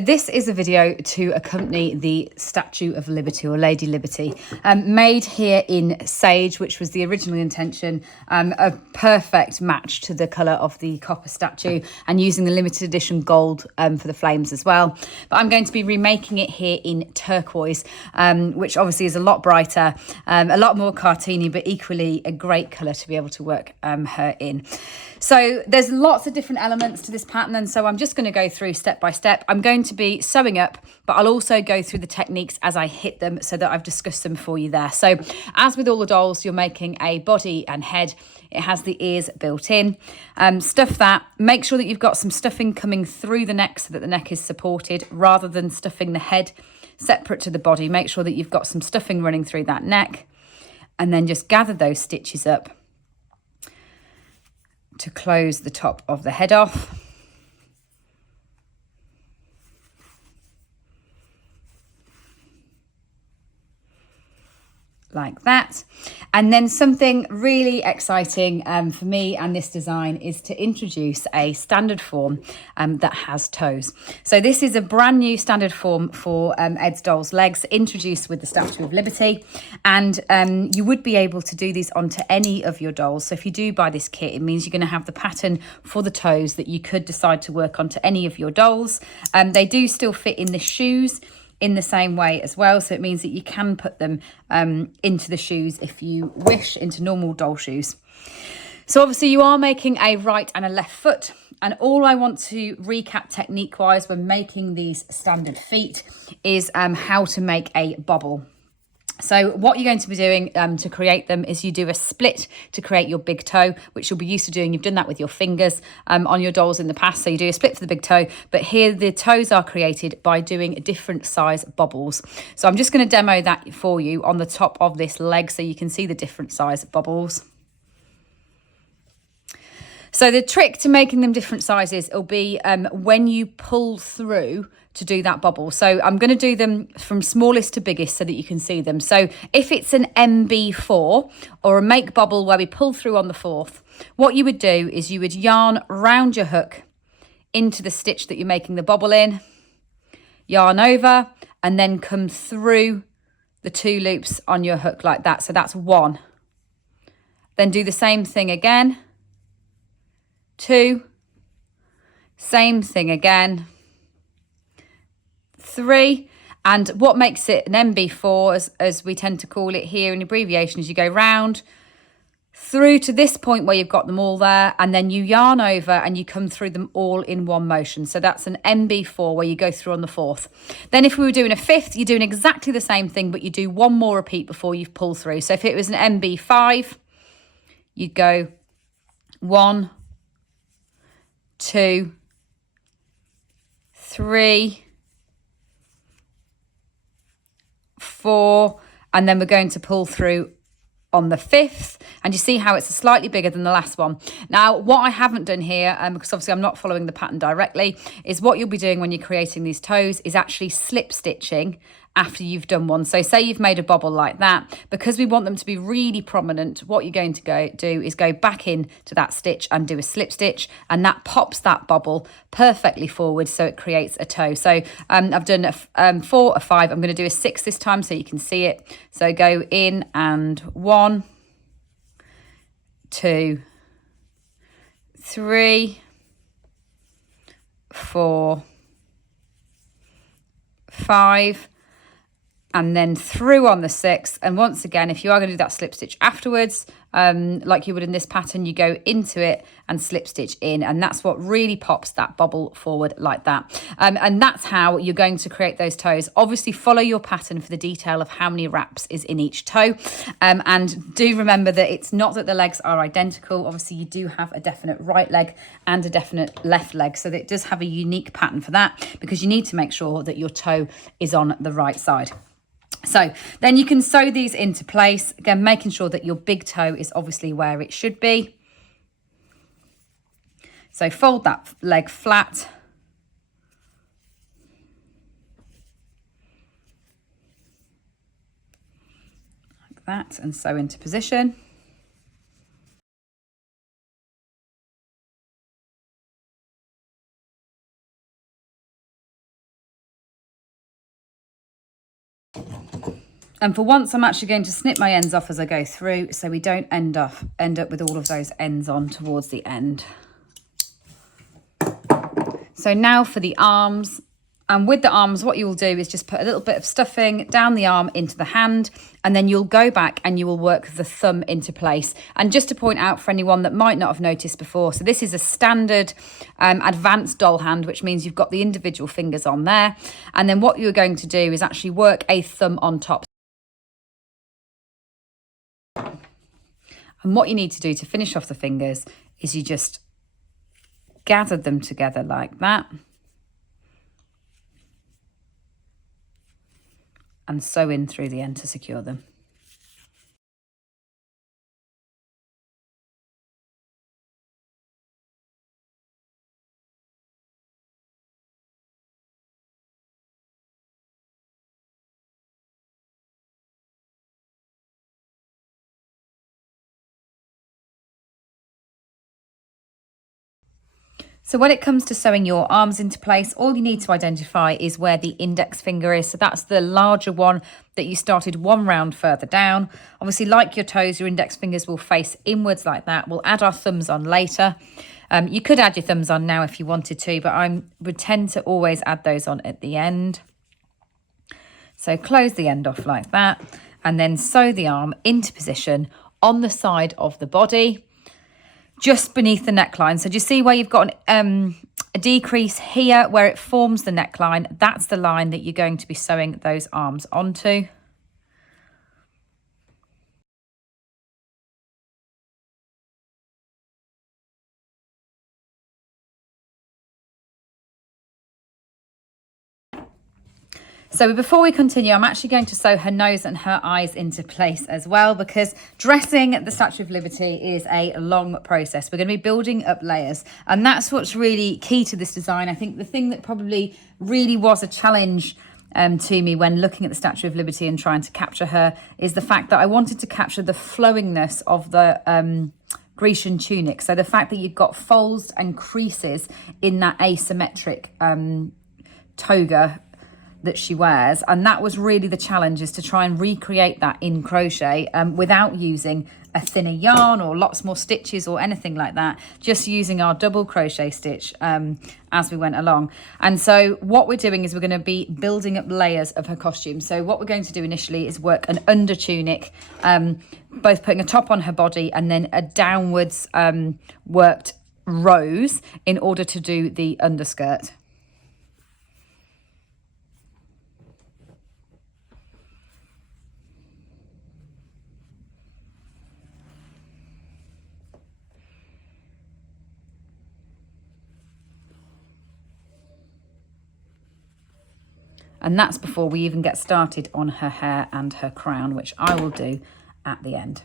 This is a video to accompany the Statue of Liberty, or Lady Liberty, made here in sage, which was the original intention, a perfect match to the colour of the copper statue, and using the limited edition gold for the flames as well. But I'm going to be remaking it here in turquoise, which obviously is a lot brighter, a lot more cartoony, but equally a great colour to be able to work her in. So there's lots of different elements to this pattern, and so I'm just going to go through step by step. I'm going to be sewing up, but I'll also go through the techniques as I hit them so that I've discussed them for you there. So as with all the dolls, you're making a body and head. It has the ears built in. Stuff that. Make sure that you've got some stuffing coming through the neck so that the neck is supported rather than stuffing the head separate to the body. Make sure that you've got some stuffing running through that neck, and then just gather those stitches up to close the top of the head off. Like that. And then something really exciting for me and this design is to introduce a standard form that has toes. So this is a brand new standard form for Ed's doll's legs, introduced with the Statue of Liberty, and you would be able to do these onto any of your dolls. So if you do buy this kit, it means you're going to have the pattern for the toes that you could decide to work onto any of your dolls. They do still fit in the shoes in the same way as well, so it means that you can put them into the shoes if you wish, into normal doll shoes. So obviously you are making a right and a left foot, and all I want to recap technique wise when making these standard feet is how to make a bobble. So what you're going to be doing to create them is you do a split to create your big toe, which you'll be used to doing. You've done that with your fingers on your dolls in the past. So you do a split for the big toe, but here the toes are created by doing different size bobbles. So I'm just going to demo that for you on the top of this leg so you can see the different size bobbles. So the trick to making them different sizes will be when you pull through to do that bobble. So I'm going to do them from smallest to biggest so that you can see them. So if it's an MB4 or a make bobble where we pull through on the 4th, what you would do is you would yarn round your hook into the stitch that you're making the bobble in, yarn over, and then come through the 2 loops on your hook like that. So that's 1. Then do the same thing again. 2, same thing again, 3, and what makes it an MB4, as we tend to call it here in abbreviation, is you go round through to this point where you've got them all there, and then you yarn over and you come through them all in one motion. So that's an MB4 where you go through on the 4th. Then if we were doing a 5th, you're doing exactly the same thing, but you do one more repeat before you've pulled through. So if it was an MB5, you'd go 1, 2, 3, 4, and then we're going to pull through on the 5th, and you see how it's slightly bigger than the last one. Now, what I haven't done here, because obviously I'm not following the pattern directly, is what you'll be doing when you're creating these toes is actually slip stitching after you've done one. So say you've made a bobble like that, because we want them to be really prominent, what you're going to do is go back in to that stitch and do a slip stitch, and that pops that bobble perfectly forward so it creates a toe. So I've done a 4, a 5, I'm going to do a 6 this time so you can see it. So go in and 1, 2, 3, 4, 5, and then through on the 6th. And once again, if you are going to do that slip stitch afterwards, like you would in this pattern, you go into it and slip stitch in, and that's what really pops that bobble forward like that. And that's how you're going to create those toes. Obviously follow your pattern for the detail of how many wraps is in each toe, and do remember that it's not that the legs are identical. Obviously you do have a definite right leg and a definite left leg, so that it does have a unique pattern for that, because you need to make sure that your toe is on the right side. So then you can sew these into place, again making sure that your big toe is obviously where it should be. So fold that leg flat, like that, and sew into position. And for once, I'm actually going to snip my ends off as I go through, so we don't end up with all of those ends on towards the end. So now for the arms. And with the arms, what you will do is just put a little bit of stuffing down the arm into the hand, and then you'll go back and you will work the thumb into place. And just to point out for anyone that might not have noticed before, so this is a standard advanced doll hand, which means you've got the individual fingers on there. And then what you're going to do is actually work a thumb on top. And what you need to do to finish off the fingers is you just gather them together like that. And sew in through the end to secure them. So when it comes to sewing your arms into place, all you need to identify is where the index finger is. So that's the larger one that you started one round further down. Obviously, like your toes, your index fingers will face inwards like that. We'll add our thumbs on later. You could add your thumbs on now if you wanted to, but I would tend to always add those on at the end. So close the end off like that, and then sew the arm into position on the side of the body, just beneath the neckline. So do you see where you've got a decrease here where it forms the neckline? That's the line that you're going to be sewing those arms onto. So before we continue, I'm actually going to sew her nose and her eyes into place as well, because dressing the Statue of Liberty is a long process. We're going to be building up layers, and that's what's really key to this design. I think the thing that probably really was a challenge to me when looking at the Statue of Liberty and trying to capture her is the fact that I wanted to capture the flowingness of the Grecian tunic. So the fact that you've got folds and creases in that asymmetric toga that she wears, and that was really the challenge, is to try and recreate that in crochet without using a thinner yarn or lots more stitches or anything like that, just using our double crochet stitch as we went along. And so what we're doing is we're going to be building up layers of her costume. So what we're going to do initially is work an under tunic, both putting a top on her body and then a downwards worked rose in order to do the underskirt. And that's before we even get started on her hair and her crown, which I will do at the end.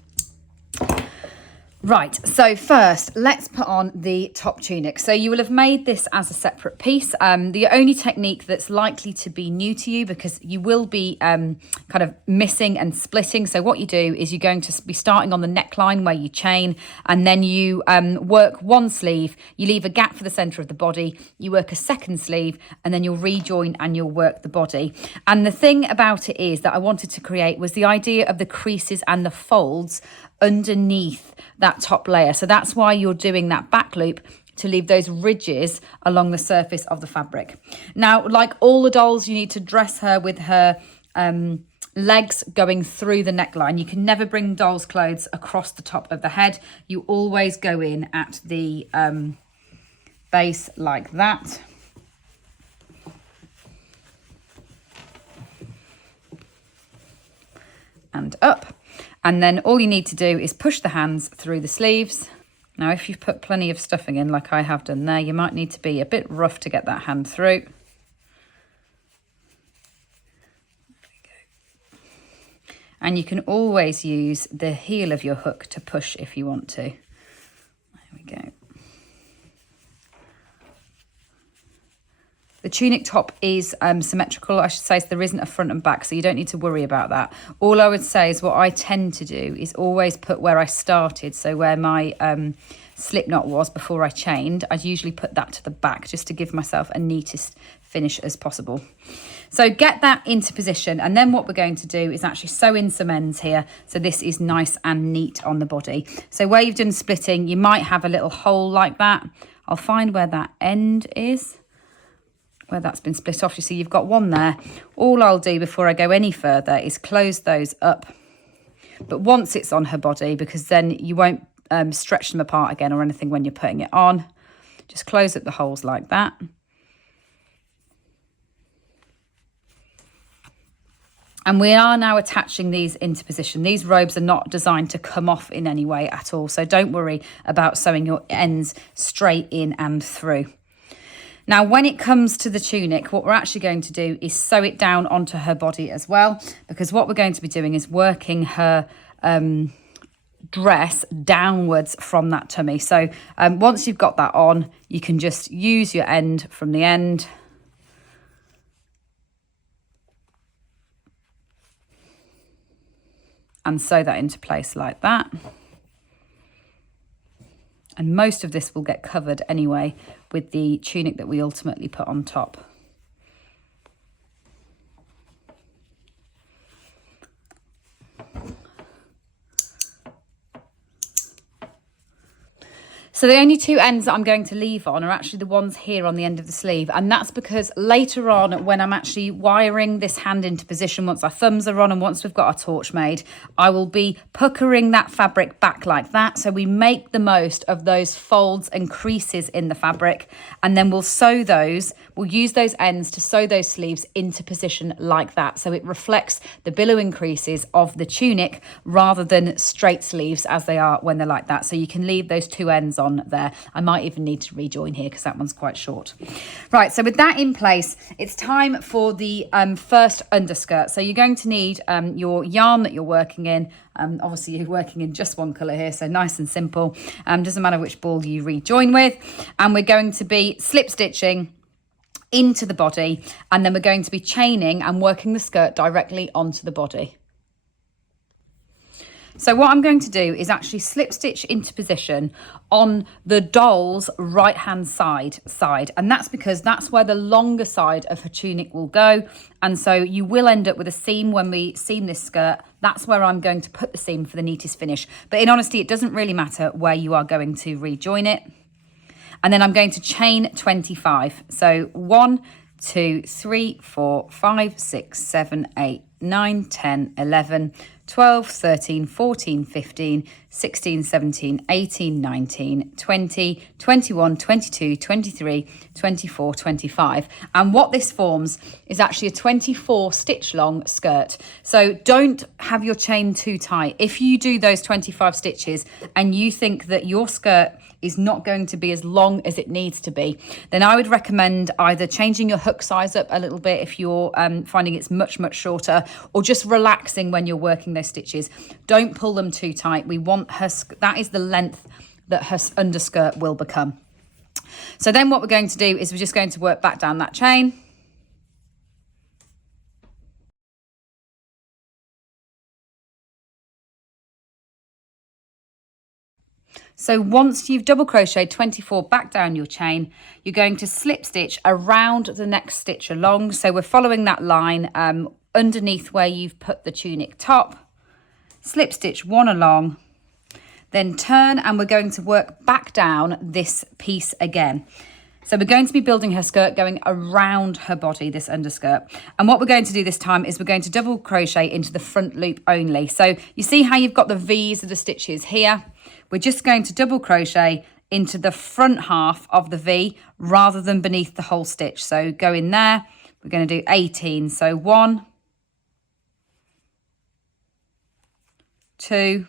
Right, so first, let's put on the top tunic. So you will have made this as a separate piece. The only technique that's likely to be new to you, because you will be kind of missing and splitting. So what you do is you're going to be starting on the neckline where you chain, and then you work one sleeve, you leave a gap for the centre of the body, you work a second sleeve, and then you'll rejoin and you'll work the body. And the thing about it is that I wanted to create was the idea of the creases and the folds underneath that top layer. So that's why you're doing that back loop, to leave those ridges along the surface of the fabric. Now, like all the dolls, you need to dress her with her legs going through the neckline. You can never bring doll's clothes across the top of the head. You always go in at the base like that. And up. And then all you need to do is push the hands through the sleeves. Now, if you've put plenty of stuffing in, like I have done there, you might need to be a bit rough to get that hand through. And you can always use the heel of your hook to push if you want to. There we go. The tunic top is symmetrical, I should say, so there isn't a front and back, so you don't need to worry about that. All I would say is what I tend to do is always put where I started, so where my slip knot was before I chained, I'd usually put that to the back just to give myself a neatest finish as possible. So get that into position, and then what we're going to do is actually sew in some ends here, so this is nice and neat on the body. So where you've done splitting, you might have a little hole like that. I'll find where that end is, where that's been split off. You see you've got one there. All I'll do before I go any further is close those up, but once it's on her body, because then you won't stretch them apart again or anything when you're putting it on. Just close up the holes like that. And we are now attaching these into position. These robes are not designed to come off in any way at all, so don't worry about sewing your ends straight in and through. Now, when it comes to the tunic, what we're actually going to do is sew it down onto her body as well, because what we're going to be doing is working her dress downwards from that tummy. So once you've got that on, you can just use your end from the end and sew that into place like that. And most of this will get covered anyway with the tunic that we ultimately put on top. So the only two ends that I'm going to leave on are actually the ones here on the end of the sleeve. And that's because later on, when I'm actually wiring this hand into position, once our thumbs are on and once we've got our torch made, I will be puckering that fabric back like that. So we make the most of those folds and creases in the fabric. And then we'll sew those, we'll use those ends to sew those sleeves into position like that. So it reflects the billowing creases of the tunic rather than straight sleeves as they are when they're like that. So you can leave those two ends on there. I might even need to rejoin here because that one's quite short. Right, so with that in place, it's time for the first underskirt. So you're going to need your yarn that you're working in. Obviously you're working in just one colour here, so nice and simple. Doesn't matter which ball you rejoin with. And we're going to be slip stitching into the body, and then we're going to be chaining and working the skirt directly onto the body. So what I'm going to do is actually slip stitch into position on the doll's right hand side, and that's because that's where the longer side of her tunic will go, and so you will end up with a seam when we seam this skirt. That's where I'm going to put the seam for the neatest finish, but in honesty it doesn't really matter where you are going to rejoin it. And then I'm going to chain 25. So 1, 2, 3, 4, 5, 6, 7, 8, 9, 10, 11, 12, 13, 14, 15, 16, 17, 18, 19, 20, 21, 22, 23, 24, 25. And what this forms is actually a 24 stitch long skirt. So don't have your chain too tight. If you do those 25 stitches and you think that your skirt is not going to be as long as it needs to be, then I would recommend either changing your hook size up a little bit if you're finding it's much shorter, or just relaxing when you're working those stitches. Don't pull them too tight. We want her, that is the length that her underskirt will become. So then what we're going to do is we're just going to work back down that chain. So once you've double crocheted 24 back down your chain, you're going to slip stitch around the next stitch along. So we're following that line underneath where you've put the tunic top, slip stitch one along, then turn, and we're going to work back down this piece again. So we're going to be building her skirt going around her body, this underskirt. And what we're going to do this time is we're going to double crochet into the front loop only. So you see how you've got the V's of the stitches here? We're just going to double crochet into the front half of the V rather than beneath the whole stitch. So go in there, we're going to do 18. So 1, 2,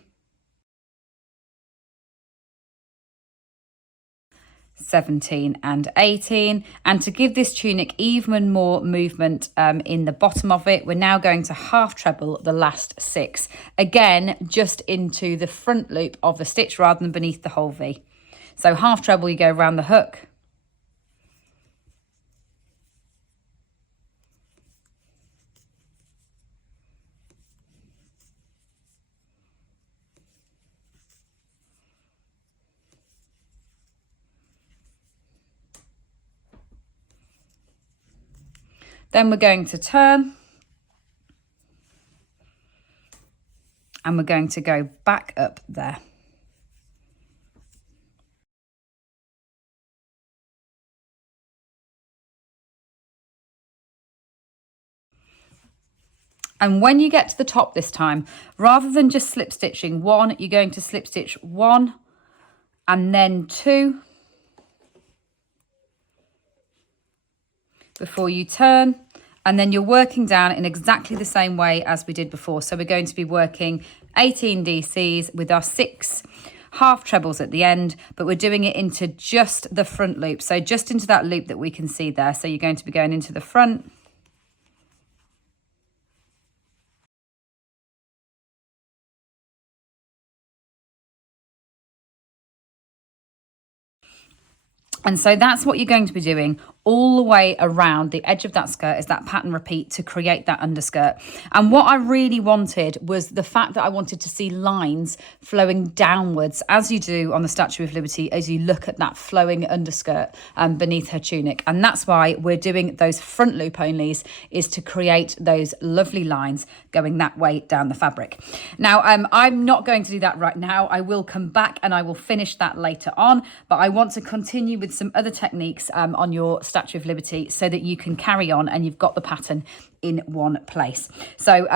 17 and 18. And to give this tunic even more movement in the bottom of it, we're now going to half treble the last 6, again just into the front loop of the stitch rather than beneath the whole V. So half treble, you go around the hook, Then we're going to turn. And we're going to go back up there. And when you get to the top this time, rather than just slip stitching one, you're going to slip stitch one and then two before you turn. And then you're working down in exactly the same way as we did before. So we're going to be working 18 DCs with our 6 half trebles at the end, but we're doing it into just the front loop. So just into that loop that we can see there. So you're going to be going into the front. And so that's what you're going to be doing all the way around the edge of that skirt, is that pattern repeat to create that underskirt. And what I really wanted was the fact that I wanted to see lines flowing downwards, as you do on the Statue of Liberty, as you look at that flowing underskirt beneath her tunic. And that's why we're doing those front loop onlys, is to create those lovely lines going that way down the fabric. Now, I'm not going to do that right now. I will come back and I will finish that later on, but I want to continue with some other techniques on your Statue of Liberty so that you can carry on and you've got the pattern in one place. So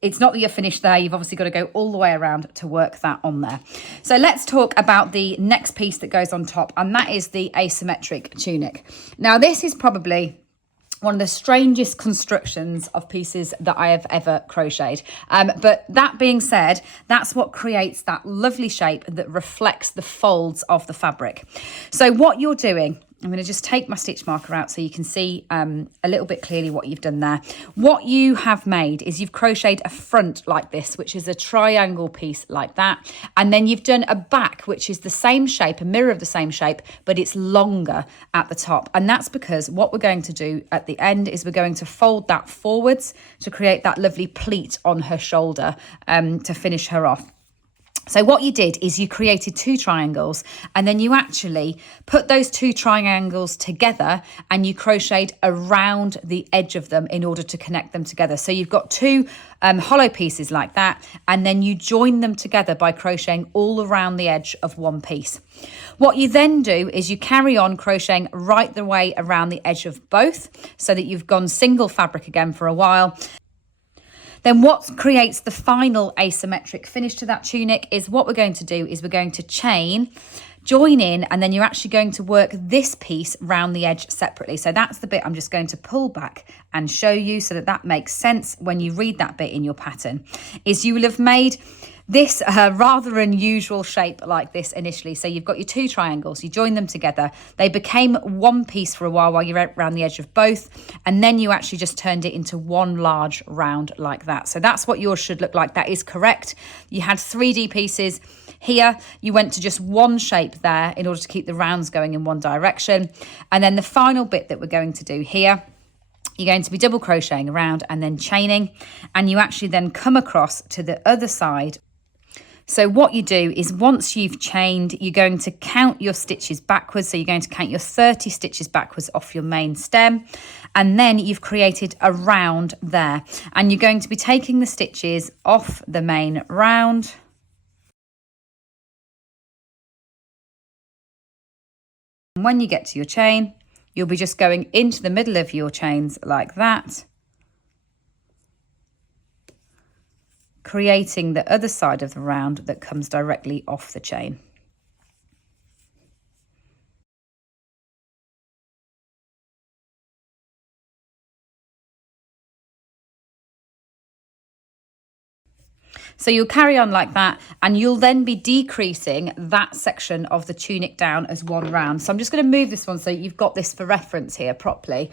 it's not that you're finished there. You've obviously got to go all the way around to work that on there. So let's talk about the next piece that goes on top, and that is the asymmetric tunic. Now, this is probably one of the strangest constructions of pieces that I have ever crocheted. But that being said, that's what creates that lovely shape that reflects the folds of the fabric. So what you're doing, I'm going to just take my stitch marker out so you can see a little bit clearly what you've done there. What you have made is you've crocheted a front like this, which is a triangle piece like that. And then you've done a back, which is the same shape, a mirror of the same shape, but it's longer at the top. And that's because what we're going to do at the end is we're going to fold that forwards to create that lovely pleat on her shoulder to finish her off. So what you did is you created 2 triangles, and then you actually put those 2 triangles together and you crocheted around the edge of them in order to connect them together. So you've got 2 hollow pieces like that, and then you join them together by crocheting all around the edge of one piece. What you then do is you carry on crocheting right the way around the edge of both, so that you've gone single fabric again for a while. Then what creates the final asymmetric finish to that tunic is what we're going to do is we're going to chain, join in, and then you're actually going to work this piece round the edge separately. So that's the bit I'm just going to pull back and show you so that that makes sense when you read that bit in your pattern. Is you will have made this rather unusual shape like this initially. So you've got your 2 triangles, you join them together. They became one piece for a while you're around the edge of both. And then you actually just turned it into one large round like that. So that's what yours should look like. That is correct. You had 3D pieces. Here, you went to just one shape there in order to keep the rounds going in one direction. And then the final bit that we're going to do here, you're going to be double crocheting around and then chaining. And you actually then come across to the other side. So what you do is once you've chained, you're going to count your stitches backwards. So you're going to count your 30 stitches backwards off your main stem. And then you've created a round there. And you're going to be taking the stitches off the main round. And when you get to your chain, you'll be just going into the middle of your chains like that, creating the other side of the round that comes directly off the chain. So you'll carry on like that, and you'll then be decreasing that section of the tunic down as one round. So I'm just going to move this one so you've got this for reference here properly.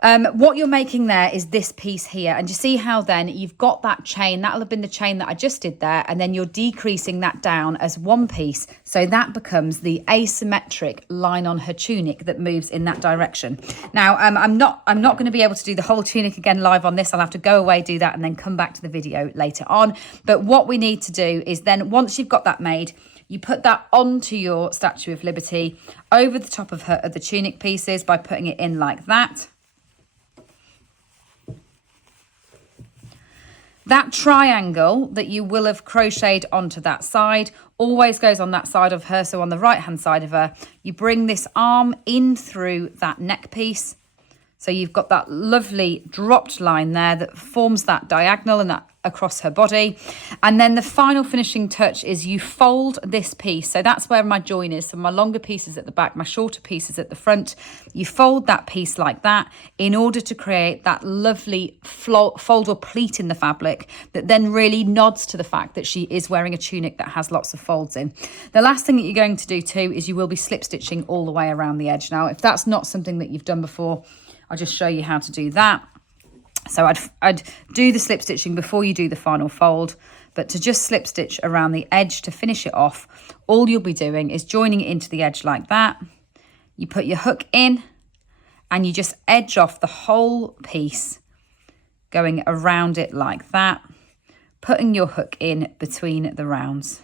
What you're making there is this piece here, and you see how then you've got that chain, that'll have been the chain that I just did there, and then you're decreasing that down as one piece, so that becomes the asymmetric line on her tunic that moves in that direction. Now I'm not going to be able to do the whole tunic again live on this. I'll have to go away, do that, and then come back to the video later on. But what we need to do is then, once you've got that made, you put that onto your Statue of Liberty over the top of her other tunic pieces by putting it in like that. That triangle that you will have crocheted onto that side always goes on that side of her. So on the right hand side of her, you bring this arm in through that neck piece. So you've got that lovely dropped line there that forms that diagonal and that across her body. And then the final finishing touch is you fold this piece. So that's where my join is. So my longer piece is at the back, my shorter piece is at the front. You fold that piece like that in order to create that lovely fold or pleat in the fabric that then really nods to the fact that she is wearing a tunic that has lots of folds in. The last thing that you're going to do too is you will be slip stitching all the way around the edge. Now, if that's not something that you've done before, I'll just show you how to do that. So I'd do the slip stitching before you do the final fold, but to just slip stitch around the edge to finish it off, all you'll be doing is joining it into the edge like that. You put your hook in and you just edge off the whole piece, going around it like that, putting your hook in between the rounds.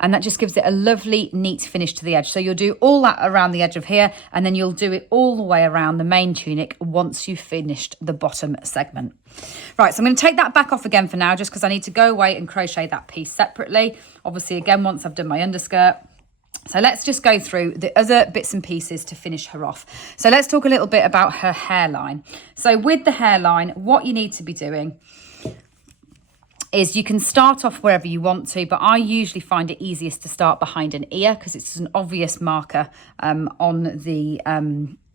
And that just gives it a lovely, neat finish to the edge. So you'll do all that around the edge of here, and then you'll do it all the way around the main tunic once you've finished the bottom segment. Right, so I'm going to take that back off again for now, just because I need to go away and crochet that piece separately. Obviously, again, once I've done my underskirt. So let's just go through the other bits and pieces to finish her off. So let's talk a little bit about her hairline. So with the hairline, what you need to be doing is you can start off wherever you want to, but I usually find it easiest to start behind an ear because it's an obvious marker on the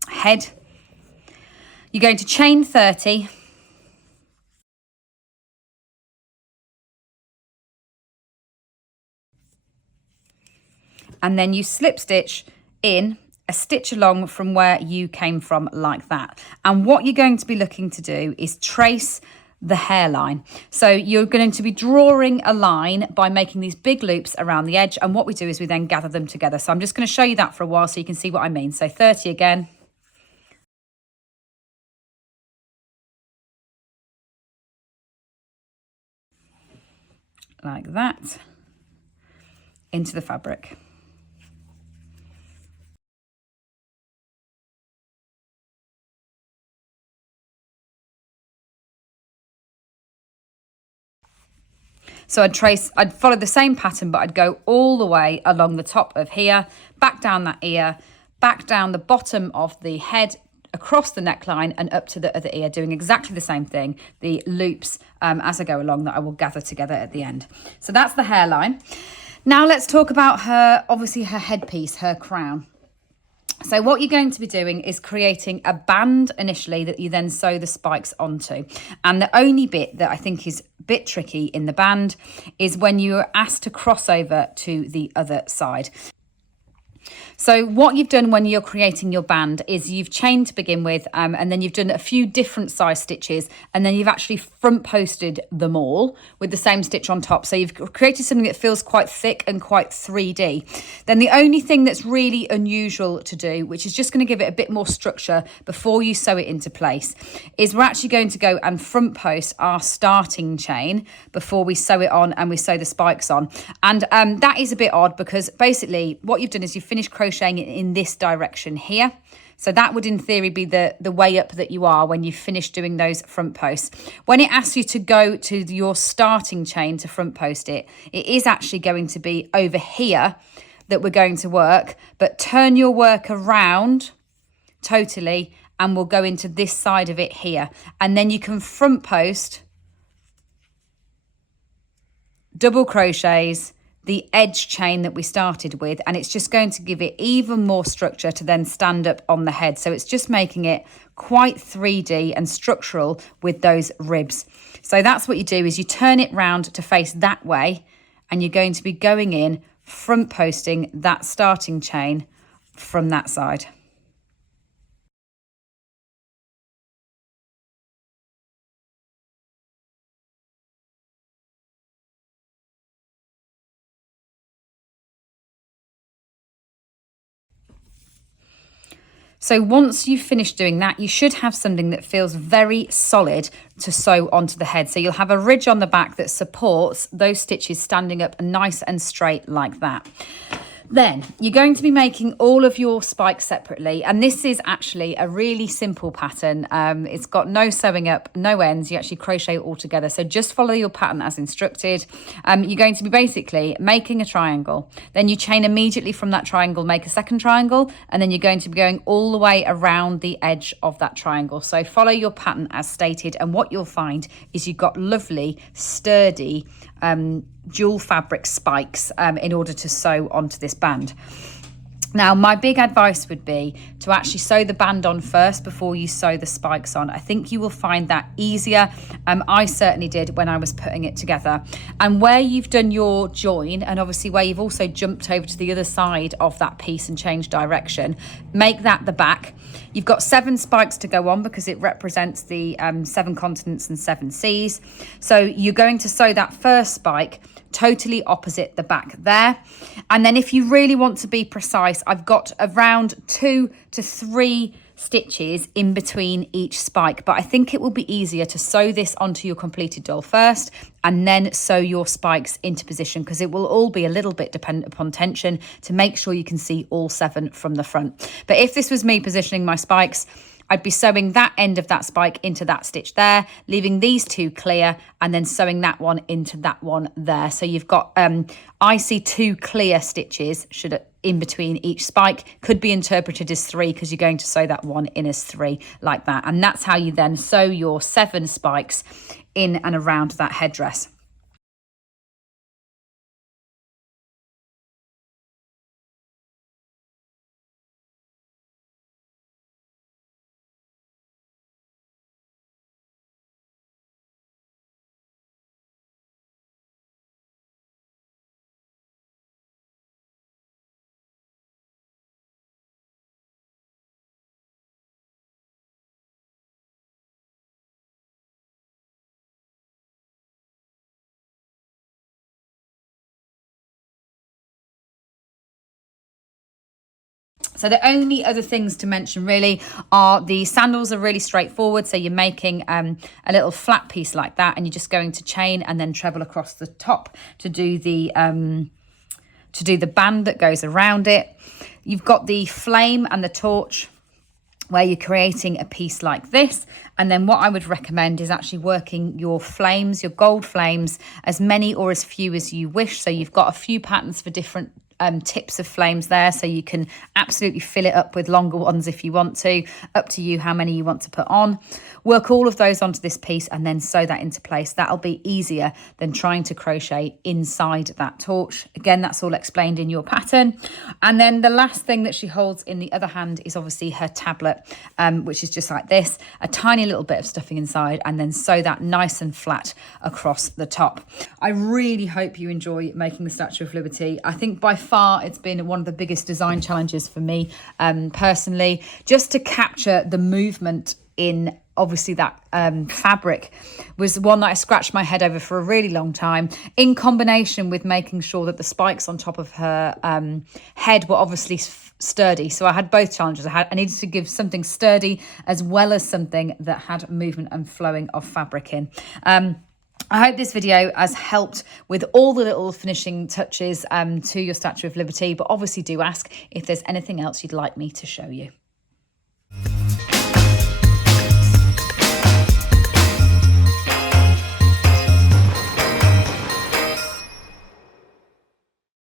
head. You're going to chain 30. And then you slip stitch in a stitch along from where you came from like that. And what you're going to be looking to do is trace the hairline. So you're going to be drawing a line by making these big loops around the edge. And what we do is we then gather them together. So I'm just going to show you that for a while so you can see what I mean. So 30 again. Like that. Into the fabric. So I'd follow the same pattern, but I'd go all the way along the top of here, back down that ear, back down the bottom of the head, across the neckline and up to the other ear, doing exactly the same thing, the loops as I go along that I will gather together at the end. So that's the hairline. Now let's talk about her, obviously her headpiece, her crown. So what you're going to be doing is creating a band initially that you then sew the spikes onto. And the only bit that I think is a bit tricky in the band is when you're asked to cross over to the other side. So what you've done when you're creating your band is you've chained to begin with, and then you've done a few different size stitches, and then you've actually front posted them all with the same stitch on top. So you've created something that feels quite thick and quite 3D. Then the only thing that's really unusual to do, which is just going to give it a bit more structure before you sew it into place, is we're actually going to go and front post our starting chain before we sew it on and we sew the spikes on. And that is a bit odd because basically what you've done is you've finished crocheting it in this direction here. So that would in theory be the way up that you are when you finish doing those front posts. When it asks you to go to your starting chain to front post it, it is actually going to be over here that we're going to work, but turn your work around totally and we'll go into this side of it here. And then you can front post double crochets the edge chain that we started with, and it's just going to give it even more structure to then stand up on the head. So it's just making it quite 3D and structural with those ribs. So that's what you do, is you turn it round to face that way, and you're going to be going in front posting that starting chain from that side. So once you've finished doing that, you should have something that feels very solid to sew onto the head. So you'll have a ridge on the back that supports those stitches standing up nice and straight like that. Then you're going to be making all of your spikes separately, and this is actually a really simple pattern. It's got no sewing up, no ends. You actually crochet it all together, so just follow your pattern as instructed. You're going to be basically making a triangle, then you chain immediately from that triangle, make a second triangle, and then you're going to be going all the way around the edge of that triangle. So follow your pattern as stated, and what you'll find is you've got lovely sturdy dual fabric spikes in order to sew onto this band. Now, my big advice would be to actually sew the band on first before you sew the spikes on. I think you will find that easier. I certainly did when I was putting it together. And where you've done your join, and obviously where you've also jumped over to the other side of that piece and changed direction, make that the back. You've got 7 spikes to go on because it represents the 7 continents and 7 seas. So you're going to sew that first spike totally opposite the back there. And then if you really want to be precise, I've got around 2 to 3 stitches in between each spike, but I think it will be easier to sew this onto your completed doll first and then sew your spikes into position, because it will all be a little bit dependent upon tension to make sure you can see all 7 from the front. But if this was me positioning my spikes, I'd be sewing that end of that spike into that stitch there, leaving these 2 clear, and then sewing that one into that one there. So you've got, I see 2 clear stitches in between each spike. Could be interpreted as 3 because you're going to sew that one in as 3 like that. And that's how you then sew your 7 spikes in and around that headdress. So the only other things to mention really are the sandals are really straightforward. So you're making a little flat piece like that, and you're just going to chain and then treble across the top to do the band that goes around it. You've got the flame and the torch where you're creating a piece like this. And then what I would recommend is actually working your flames, your gold flames, as many or as few as you wish. So you've got a few patterns for different tips of flames there, so you can absolutely fill it up with longer ones if you want to. Up to you how many you want to put on. Work all of those onto this piece and then sew that into place. That'll be easier than trying to crochet inside that torch. Again, that's all explained in your pattern. And then the last thing that she holds in the other hand is obviously her tablet, which is just like this, a tiny little bit of stuffing inside, and then sew that nice and flat across the top. I really hope you enjoy making the Statue of Liberty. I think by far it's been one of the biggest design challenges for me personally, just to capture the movement in obviously that fabric was one that I scratched my head over for a really long time, in combination with making sure that the spikes on top of her head were obviously sturdy. So I had both challenges. I needed to give something sturdy as well as something that had movement and flowing of fabric in. I hope this video has helped with all the little finishing touches to your Statue of Liberty, but obviously do ask if there's anything else you'd like me to show you.